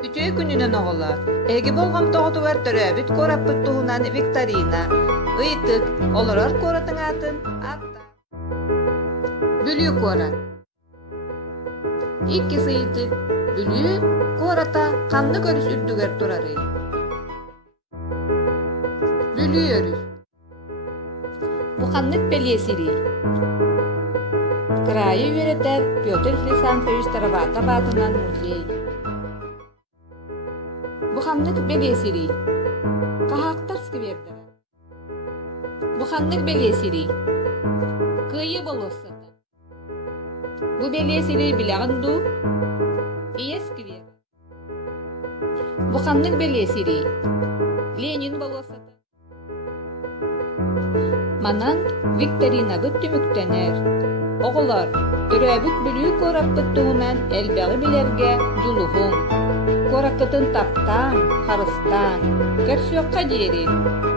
Үчөй күнүнөн огола. Эги болгом тоҕотугар төрөбүт кораппыт туһунан викторина. Ыйтык, олорор коратың атын атта. Бүлүү корат. Икки сыйытык. Бүлүү кората канны көрүс үрдүгер турары. Бүлүү өрүс. Буханнык белесири. Крайы үеретер Петр Александрович Таравата батынан музей. Буханнык белесири. Кахактар сквердер. Буханнык белесири. Кыйы болосата. Бу белесири билягынду. Ие сквер. Буханнык белесири. Ленин болосата. Манан викторина бүттүмүктенер. Оголар, төрөбүт бүлүү кораппыт туһунан элбäги билерге жулуһуң. Коракытын таптаң, харыстаң, көрсөкка диерин.